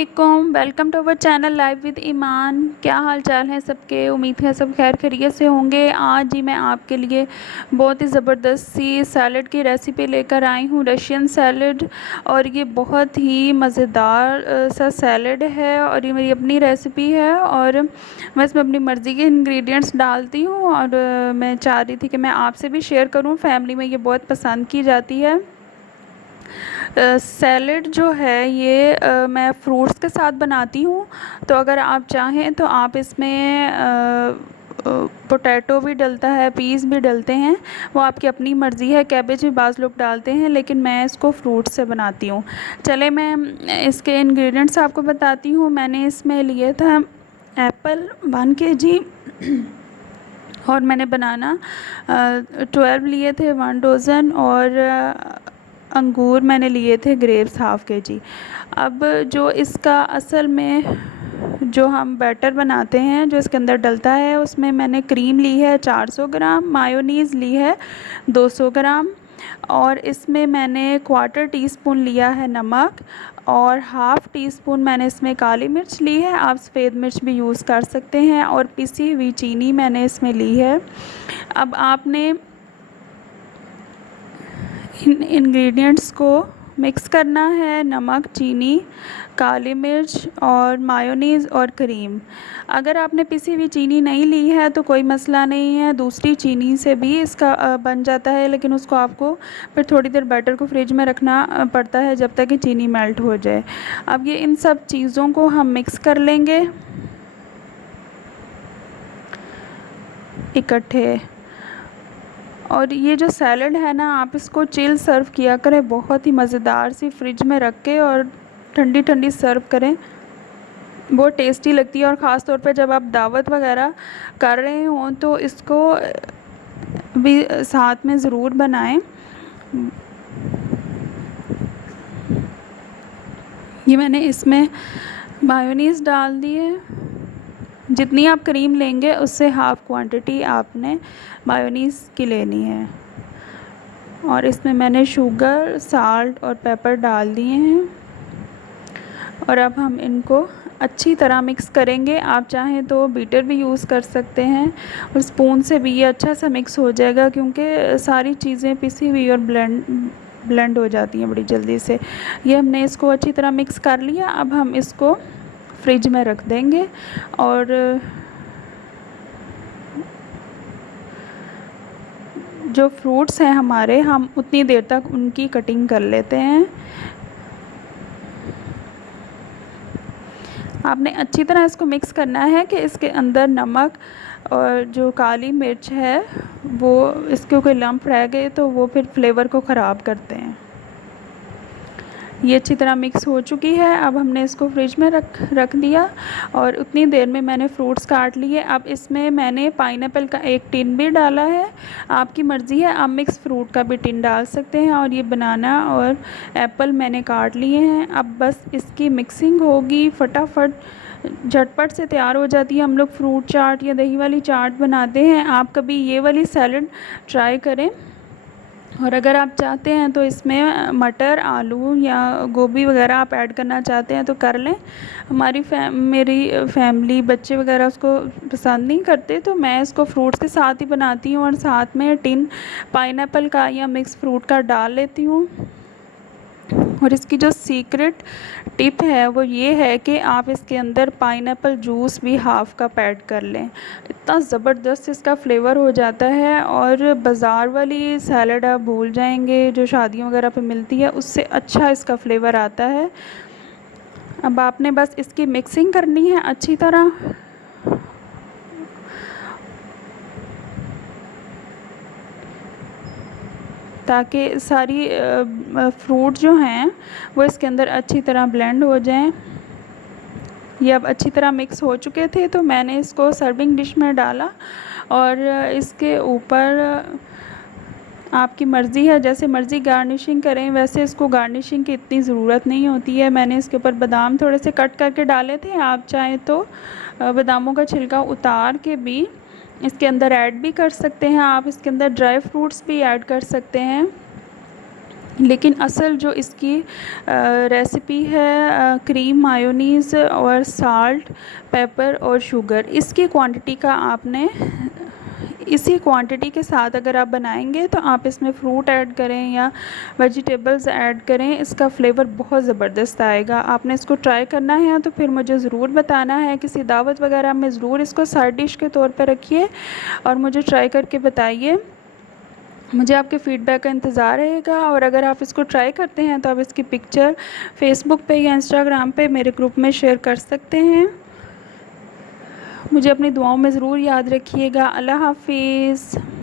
वालेकुम, welcome to our channel live with Iman. क्या हाल चाल है सबके? उम्मीद है सब खैर खैरियत से होंगे। आज ही मैं आपके लिए बहुत ही ज़बरदस्त सी सैलड की रेसिपी लेकर आई हूँ, रशियन सैलड। और ये बहुत ही मज़ेदार सा सैलड है और ये मेरी अपनी रेसिपी है और मैं इसमें अपनी मर्ज़ी के इंग्रेडिएंट्स डालती हूँ और मैं चाह रही थी कि मैं आपसे भी शेयर करूँ। फैमिली में ये बहुत पसंद की जाती है। सैलड जो है ये मैं फ्रूट्स के साथ बनाती हूँ, तो अगर आप चाहें तो आप इसमें पोटैटो भी डलता है, पीस भी डलते हैं, वो आपकी अपनी मर्ज़ी है। कैबेज भी बाज़ लोग डालते हैं, लेकिन मैं इसको फ्रूट से बनाती हूँ। चले मैं इसके इंग्रेडिएंट्स आपको बताती हूँ। मैंने इसमें लिए था एप्पल 1 केजी और मैंने बनाना 12 लिए थे, 1 डज़न। और अंगूर मैंने लिए थे ग्रेप्स हाफ़ केजी। अब जो इसका असल में जो हम बैटर बनाते हैं, जो इसके अंदर डलता है, उसमें मैंने क्रीम ली है 400 ग्राम, मायोनीज़ ली है 200 ग्राम, और इसमें मैंने क्वार्टर टी स्पून लिया है नमक, और हाफ़ टी स्पून मैंने इसमें काली मिर्च ली है, आप सफ़ेद मिर्च भी यूज़ कर सकते हैं, और पिसी हुई चीनी मैंने इसमें ली है। अब आपने इन इंग्रेडिएंट्स को मिक्स करना है, नमक, चीनी, काली मिर्च और मायोनीज़ और क्रीम। अगर आपने पिसी हुई चीनी नहीं ली है तो कोई मसला नहीं है, दूसरी चीनी से भी इसका बन जाता है, लेकिन उसको आपको फिर थोड़ी देर बैटर को फ्रिज में रखना पड़ता है जब तक कि चीनी मेल्ट हो जाए। अब ये इन सब चीज़ों को हम मिक्स कर लेंगे इकट्ठे। और ये जो सैलड है ना, आप इसको चिल सर्व किया करें, बहुत ही मज़ेदार सी फ्रिज में रख के और ठंडी ठंडी सर्व करें, बहुत टेस्टी लगती है। और ख़ास तौर पे जब आप दावत वगैरह कर रहे हों तो इसको भी साथ में ज़रूर बनाएं। ये मैंने इसमें मायोनीज़ डाल दी है। जितनी आप क्रीम लेंगे उससे हाफ़ क्वांटिटी आपने मायोनीज़ की लेनी है। और इसमें मैंने शुगर, साल्ट और पेपर डाल दिए हैं। और अब हम इनको अच्छी तरह मिक्स करेंगे। आप चाहें तो बीटर भी यूज़ कर सकते हैं और स्पून से भी ये अच्छा सा मिक्स हो जाएगा, क्योंकि सारी चीज़ें पिसी हुई और ब्लेंड हो जाती हैं बड़ी जल्दी से। ये हमने इसको अच्छी तरह मिक्स कर लिया। अब हम इसको फ्रिज में रख देंगे और जो फ्रूट्स हैं हमारे, हम उतनी देर तक उनकी कटिंग कर लेते हैं। आपने अच्छी तरह इसको मिक्स करना है कि इसके अंदर नमक और जो काली मिर्च है वो, इसके कोई लम्प रह गए तो वो फिर फ्लेवर को ख़राब करते हैं। ये अच्छी तरह मिक्स हो चुकी है। अब हमने इसको फ्रिज में रख दिया और उतनी देर में मैंने फ्रूट्स काट लिए। अब इसमें मैंने पाइनएप्पल का एक टिन भी डाला है, आपकी मर्ज़ी है, आप मिक्स फ्रूट का भी टिन डाल सकते हैं। और ये बनाना और एप्पल मैंने काट लिए हैं। अब बस इसकी मिक्सिंग होगी, फटाफट झटपट से तैयार हो जाती है। हम लोग फ्रूट चाट या दही वाली चाट बनाते हैं, आप कभी ये वाली सैलड ट्राई करें। और अगर आप चाहते हैं तो इसमें मटर, आलू या गोभी वगैरह आप ऐड करना चाहते हैं तो कर लें। मेरी फैमिली, बच्चे वगैरह उसको पसंद नहीं करते, तो मैं इसको फ्रूट्स के साथ ही बनाती हूँ और साथ में टिन पाइनएप्पल का या मिक्स फ्रूट का डाल लेती हूँ। और इसकी जो सीक्रेट टिप है वो ये है कि आप इसके अंदर पाइनएप्पल जूस भी हाफ़ कप ऐड कर लें, इतना ज़बरदस्त इसका फ्लेवर हो जाता है। और बाज़ार वाली सैलड आप भूल जाएंगे जो शादियों वगैरह पे मिलती है, उससे अच्छा इसका फ्लेवर आता है। अब आपने बस इसकी मिक्सिंग करनी है अच्छी तरह, ताकि सारी फ्रूट जो हैं वो इसके अंदर अच्छी तरह ब्लेंड हो जाएं। ये अब अच्छी तरह मिक्स हो चुके थे, तो मैंने इसको सर्विंग डिश में डाला और इसके ऊपर आपकी मर्ज़ी है, जैसे मर्ज़ी गार्निशिंग करें। वैसे इसको गार्निशिंग की इतनी ज़रूरत नहीं होती है। मैंने इसके ऊपर बादाम थोड़े से कट करके डाले थे, आप चाहें तो बादामों का छिलका उतार के भी इसके अंदर ऐड भी कर सकते हैं। आप इसके अंदर ड्राई फ्रूट्स भी ऐड कर सकते हैं। लेकिन असल जो इसकी रेसिपी है क्रीम, मायोनीज़ और साल्ट, पेपर और शुगर, इसकी क्वांटिटी का आपने इसी क्वांटिटी के साथ अगर आप बनाएंगे तो आप इसमें फ्रूट ऐड करें या वेजिटेबल्स ऐड करें, इसका फ्लेवर बहुत ज़बरदस्त आएगा। आपने इसको ट्राई करना है तो फिर मुझे ज़रूर बताना है, किसी दावत वगैरह में ज़रूर इसको साइड डिश के तौर पर रखिए और मुझे ट्राई करके बताइए। मुझे आपके फ़ीडबैक का इंतज़ार रहेगा और अगर आप इसको ट्राई करते हैं तो आप इसकी पिक्चर फेसबुक पे या इंस्टाग्राम पे मेरे ग्रुप में शेयर कर सकते हैं। मुझे अपनी दुआओं में ज़रूर याद रखिएगा। अल्लाह हाफ़िज़।